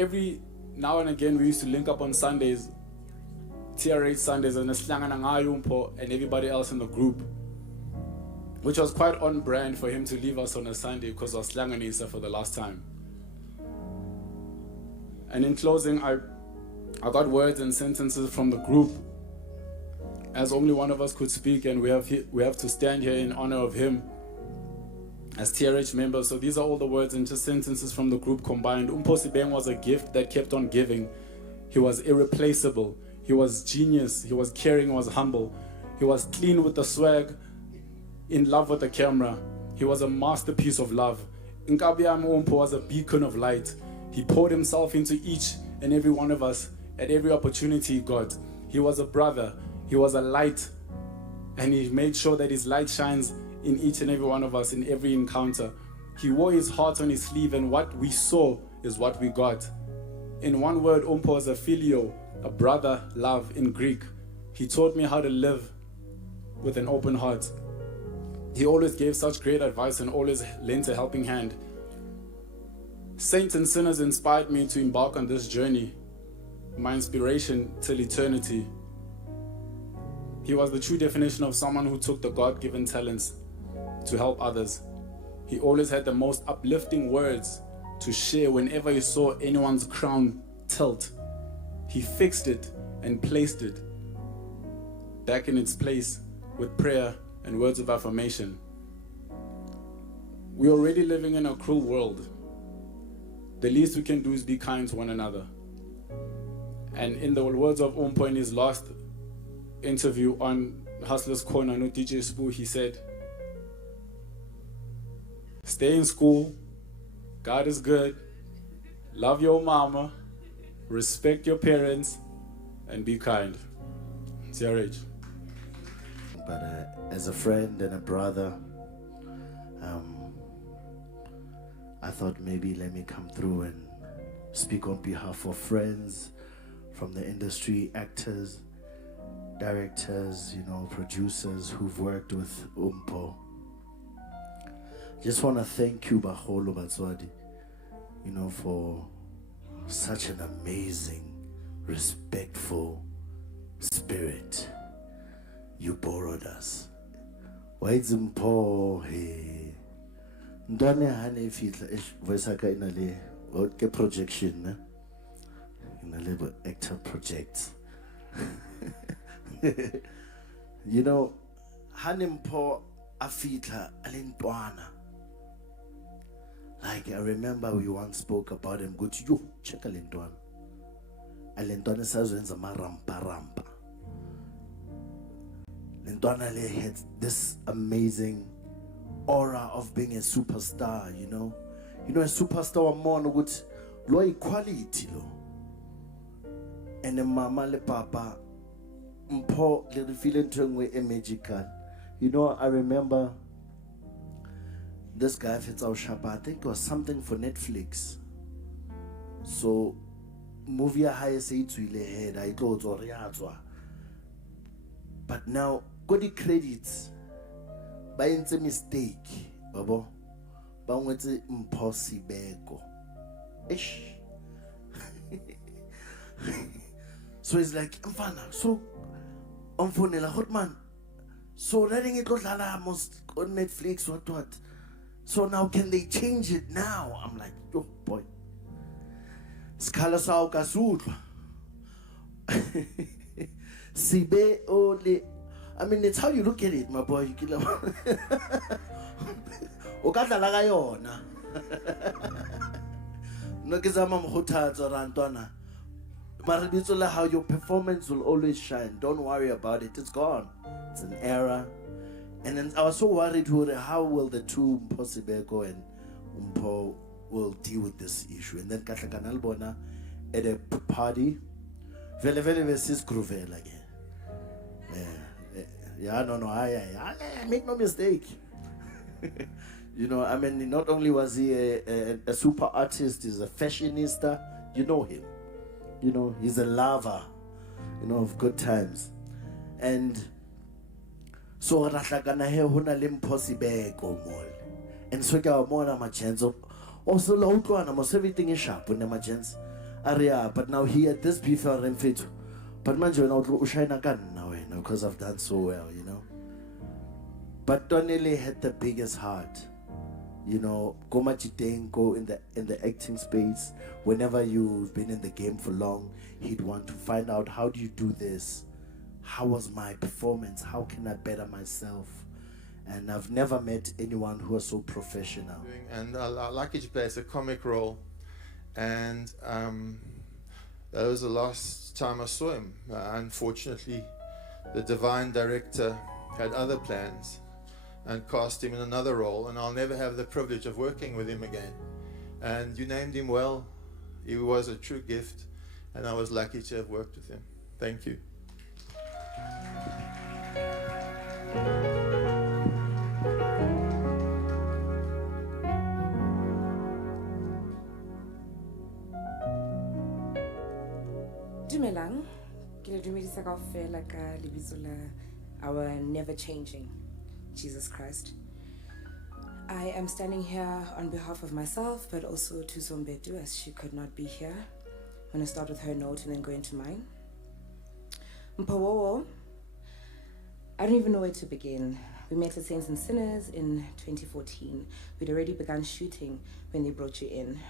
every now and again we used to link up on Sundays, TRH Sundays, and Mpho and everybody else in the group, which was quite on brand for him to leave us on a Sunday because of Slanganisa for the last time. And in closing, I got words and sentences from the group, as only one of us could speak, and we have to stand here in honor of him as TRH members. So these are all the words and just sentences from the group combined. Mpho Sebeng was a gift that kept on giving. He was irreplaceable. He was genius. He was caring. He was humble. He was clean with the swag, in love with the camera. He was a masterpiece of love. Nkabiam Mpho was a beacon of light. He poured himself into each and every one of us at every opportunity he got. He was a brother. He was a light. And he made sure that his light shines in each and every one of us in every encounter. He wore his heart on his sleeve, and what we saw is what we got. In one word, Mpho was a filio, a brother love in Greek. He taught me how to live with an open heart. He always gave such great advice and always lent a helping hand. Saints and sinners inspired me to embark on this journey, my inspiration till eternity. He was the true definition of someone who took the God-given talents to help others. He always had the most uplifting words to share whenever he saw anyone's crown tilt. He fixed it and placed it back in its place with prayer and words of affirmation. We're already living in a cruel world. The least we can do is be kind to one another. And in the words of Mpho in his last interview on Hustler's Corner, no DJ Spoo, he said, "Stay in school, God is good, love your mama, respect your parents, and be kind." TRH. But as a friend and a brother, I thought maybe let me come through and speak on behalf of friends from the industry, actors, directors, producers who've worked with Mpho. Just want to thank you, Baholo Batswadi, for such an amazing, respectful spirit. You borrowed us. Why is Mpho? Hey. Ndwane hane fitla voice aka inale ke projection na inale actor project. Hane Mpho afitla alentwana. Like I remember we once spoke about him. Go to you check alentwana. Alentwana sazenza marampa. Lentwana le had this amazing aura of being a superstar, a superstar wa mona ukuthi lo equality lo. And the mama le papa Mpho le feeling tengwe a magical. I remember this guy Fetsao Shapa, I think it was something for Netflix. So movie high say to head I thought or but now got the credits by a mistake, babo. But what's impossible? Ish. So it's like, Mfana, so Mfonela Hotman. So letting it go almost on Netflix, what? So now can they change it now? I'm like, yo boy. Skala sao kasutwa. Sibe only. I mean, it's how you look at it, my boy. You kill Okatalaga yona. No kizama mkhuthazo rantwana. Maribitsola, how your performance will always shine. Don't worry about it. It's gone. It's an era. And then I was so worried how will the two Mpho Sebeng and Mpho will deal with this issue. And then Katlakanal Bona at a party. Vele sis Gruvela again. Yeah, no, I make no mistake. I mean, not only was he a super artist, he's a fashionista. You know him. He's a lover, of good times. And so rahlakana he hona le Mpho Sebeng mol. And so ka mona ma chance also la utlwana most everything is sharp when ma chance. Aria, but now here at this before Mpho. But manje wena utlo ushayina kanna wena because I've done so well, you know. But Tonele had the biggest heart. You know, go in the acting space. Whenever you've been in the game for long, he'd want to find out, how do you do this? How was my performance? How can I better myself? And I've never met anyone who was so professional. And I like it to play as a comic role. And that was the last time I saw him. Unfortunately, the divine director had other plans and cast him in another role, and I'll never have the privilege of working with him again. And you named him well. He was a true gift, and I was lucky to have worked with him. Thank you. Dumelang, ke le dumedisa kaofela ka lebitso la our never changing Jesus Christ. I am standing here on behalf of myself, but also to Zombetu, as she could not be here. I'm going to start with her note and then go into mine. Mpho, I don't even know where to begin. We met at Saints and Sinners in 2014. We'd already begun shooting when they brought you in.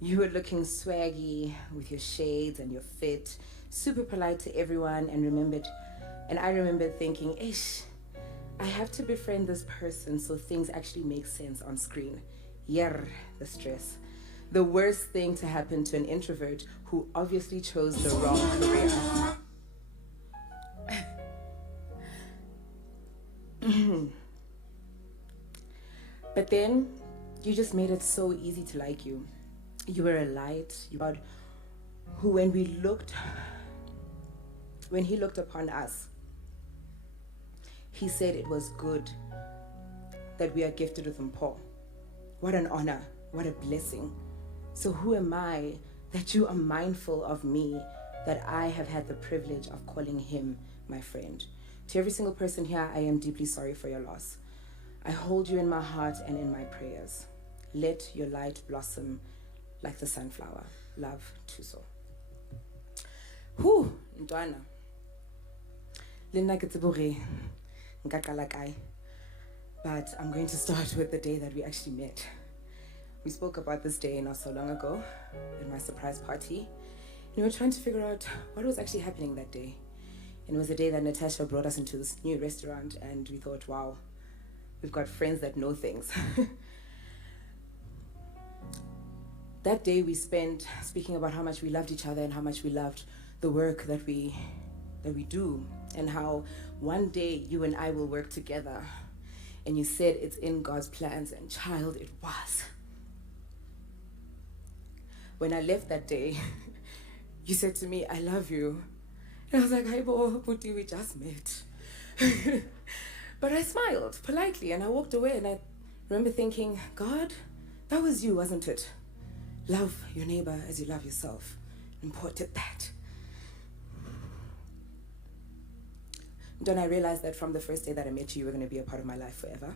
You were looking swaggy with your shades and your fit, super polite to everyone, and I remember thinking, ish, I have to befriend this person so things actually make sense on screen. Yer, the stress. The worst thing to happen to an introvert who obviously chose the wrong career. But then, you just made it so easy to like you. You were a light, who when he looked upon us, he said it was good that we are gifted with Mpho. What an honor, what a blessing. So who am I that you are mindful of me, that I have had the privilege of calling him my friend? To every single person here, I am deeply sorry for your loss. I hold you in my heart and in my prayers. Let your light blossom like the sunflower. Love, Thuso. Whew, Ntwana. Lena Ketebore. But I'm going to start with the day that we actually met. We spoke about this day not so long ago at my surprise party. And we were trying to figure out what was actually happening that day. And it was the day that Natasha brought us into this new restaurant, and we thought, wow, we've got friends that know things. That day we spent speaking about how much we loved each other and how much we loved the work that we do, and how one day you and I will work together. And you said it's in God's plans, and child, it was. When I left that day, you said to me, I love you. And I was like, hi, Puti, we just met. But I smiled politely and I walked away, and I remember thinking, God, that was you, wasn't it? Love your neighbor as you love yourself. Important that. Then I realized that from the first day that I met you, you were going to be a part of my life forever.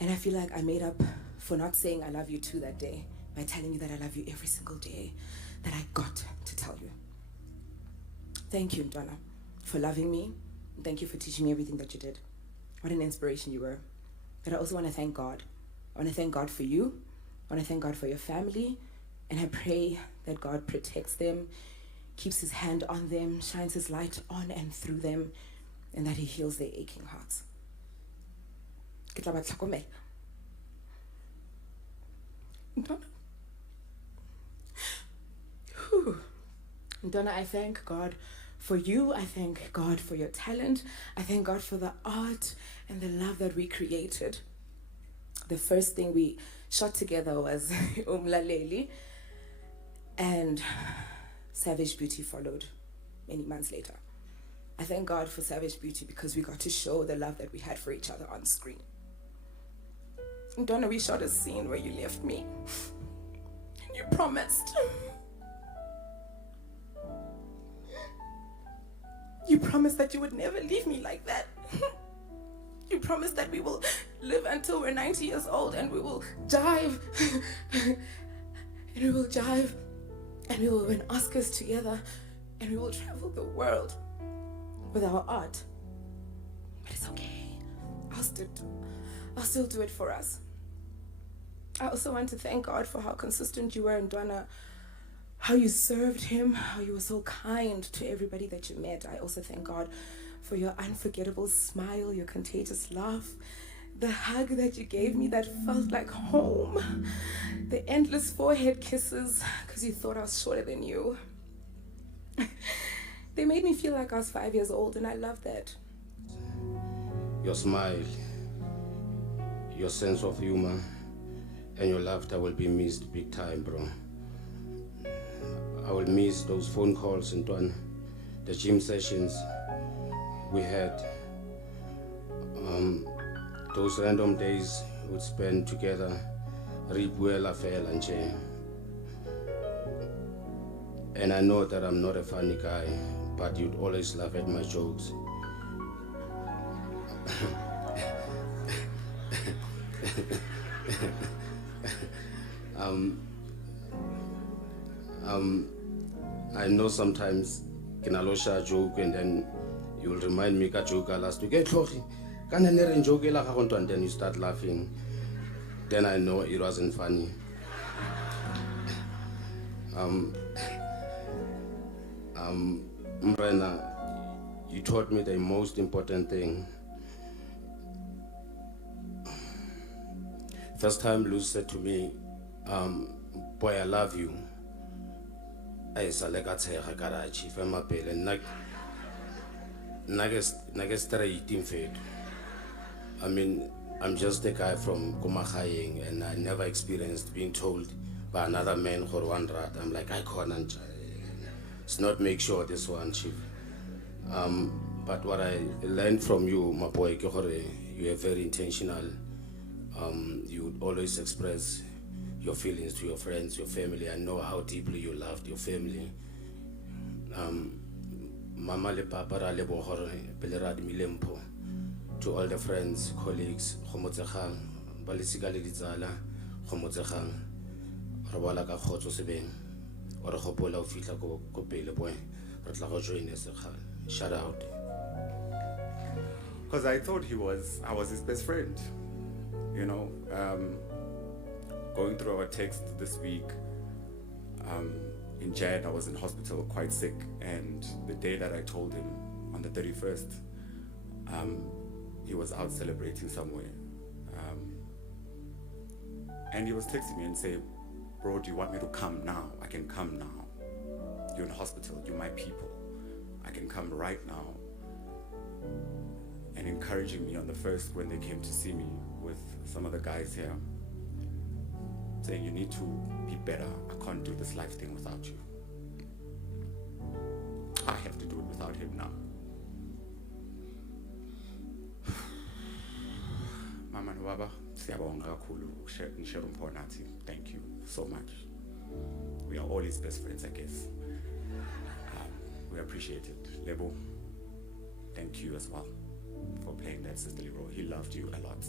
And I feel like I made up for not saying I love you too that day by telling you that I love you every single day that I got to tell you. Thank you, Ntwana, for loving me. Thank you for teaching me everything that you did. What an inspiration you were. But I also want to thank God. I want to thank God for you. I want to thank God for your family. And I pray that God protects them, keeps his hand on them, shines his light on and through them, and that he heals their aching hearts. Donna, I thank God for you. I thank God for your talent. I thank God for the art and the love that we created. The first thing we shot together was Umlaleli, and Savage Beauty followed many months later. I thank God for Savage Beauty because we got to show the love that we had for each other on screen. Donna, we shot a scene where you left me. And you promised. You promised that you would never leave me like that. You promised that we will live until we're 90 years old and we will jive and we will jive, and we will win Oscars together, and we will travel the world with our art. But it's okay. I'll still do it for us. I also want to thank God for how consistent you were in Dwana, how you served him, how you were so kind to everybody that you met. I also thank God for your unforgettable smile, your contagious laugh, the hug that you gave me that felt like home, the endless forehead kisses because you thought I was shorter than you. They made me feel like I was 5 years old, and I love that. Your smile, your sense of humor, and your laughter will be missed big time, bro. I will miss those phone calls and the gym sessions we had, those random days we'd spend together, and I know that I'm not a funny guy, but you'd always laugh at my jokes. I know sometimes kinalosha joke and then you'll remind me ka joke last week. And then you start laughing. Then I know it wasn't funny. Mrena, you taught me the most important thing. First time Luz said to me, boy, I love you. I said, like I say, I gotta achieve my bill and straight in faith. I mean, I'm just a guy from Kumachaying and I never experienced being told by another man for one rat. I'm like, I can't. It's not make sure this one, chief. But what I learned from you, my boy, you are very intentional. You always express your feelings to your friends, your family. I know how deeply you loved your family. Mama le papa ra le bohore pele ra adimile Mpho. To all the friends, colleagues, khomotsegang, balesika le ditsala, khomotsegang. Re bola ka khotso Sebeng. O re gopola o fitla ko pele boy. Re tla go join sekgala. Shout out. Because I thought I was his best friend. You know, going through our text this week, in Jan, I was in hospital quite sick, and the day that I told him, on the 31st, he was out celebrating somewhere. And he was texting me and saying, bro, do you want me to come now? I can come now. You're in hospital, you're my people. I can come right now. And encouraging me on the first when they came to see me with some of the guys here, saying you need to be better. I can't do this life thing without you. I have to do it without him now. Mama and Baba, thank you so much. We are all his best friends, I guess. We appreciate it. Lebo, thank you as well for playing that sisterly role. He loved you a lot.